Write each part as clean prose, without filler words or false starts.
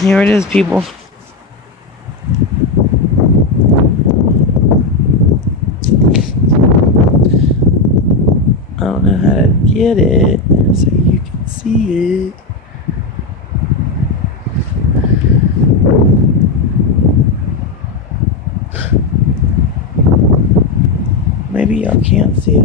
Here it is, people. I don't know how to get it so you can see it. Maybe y'all can't see it.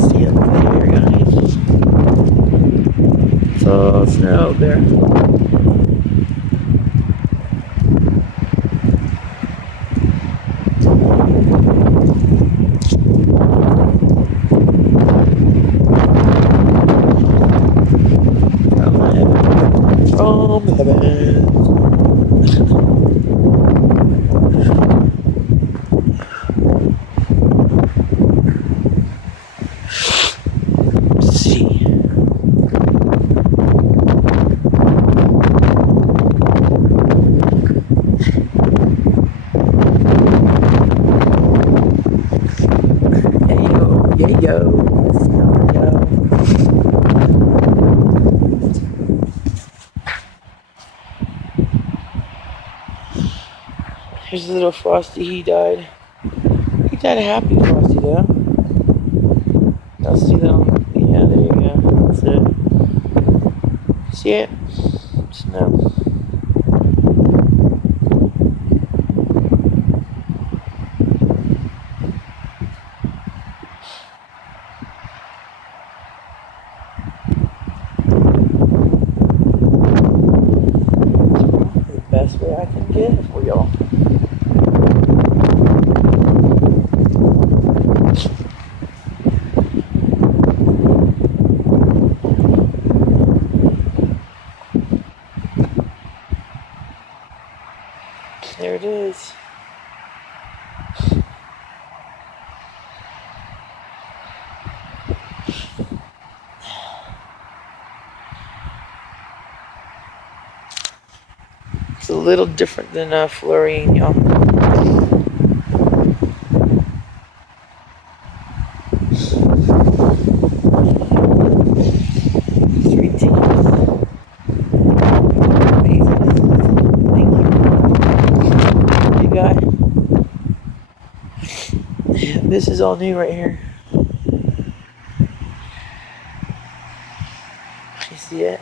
See it there, guys. It's all snow out there. From heaven. Let's see. Here's the little Frosty, he died. He died a happy Frosty though. Y'all see them? Yeah, there you go. That's it. See it? Snow. The best way I can get it for y'all. There it is. It's a little different than Florian, y'all. This is all new right here. You see it?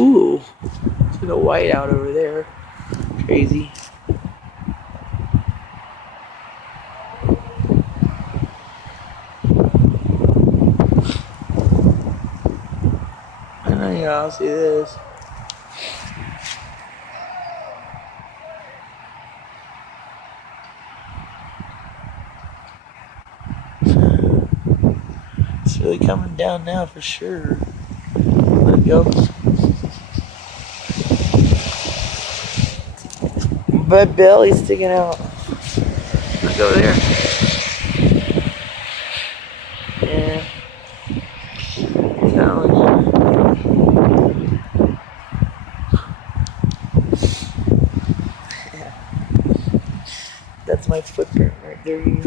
Ooh, it's like a white out over there. Crazy. I know y'all see this. It's really coming down now for sure. Let it go. My belly's sticking out. Look over there. Yeah. That's my footprint right there, you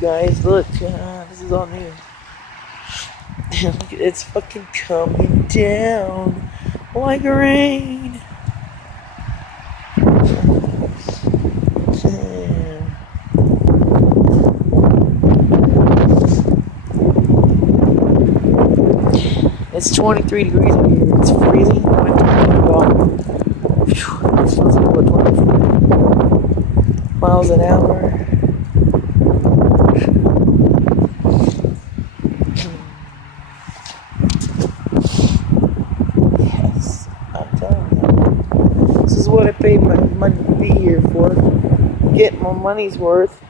guys. Look, this is all new. Look, it's fucking coming down like rain. It's 23 degrees out here. It's freezing. It feels like what, 24 miles an hour. paid my money to be here for. Get my money's worth.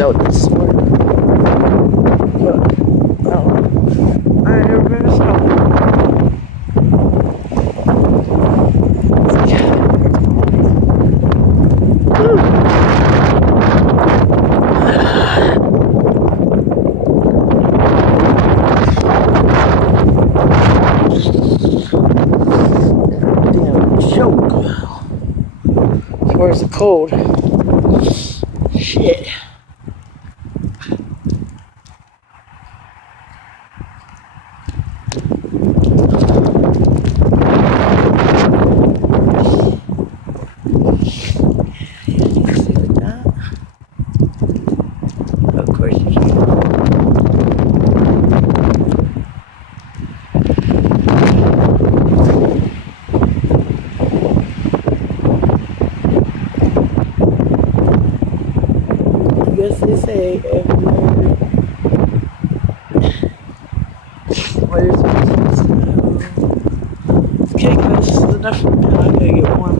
Out this morning. I never been to stop. Damn choke. Where's the cold? Shit. Yes, they say everywhere. Where's the snow? Okay, guys, this is enough for now. I gotta get warm.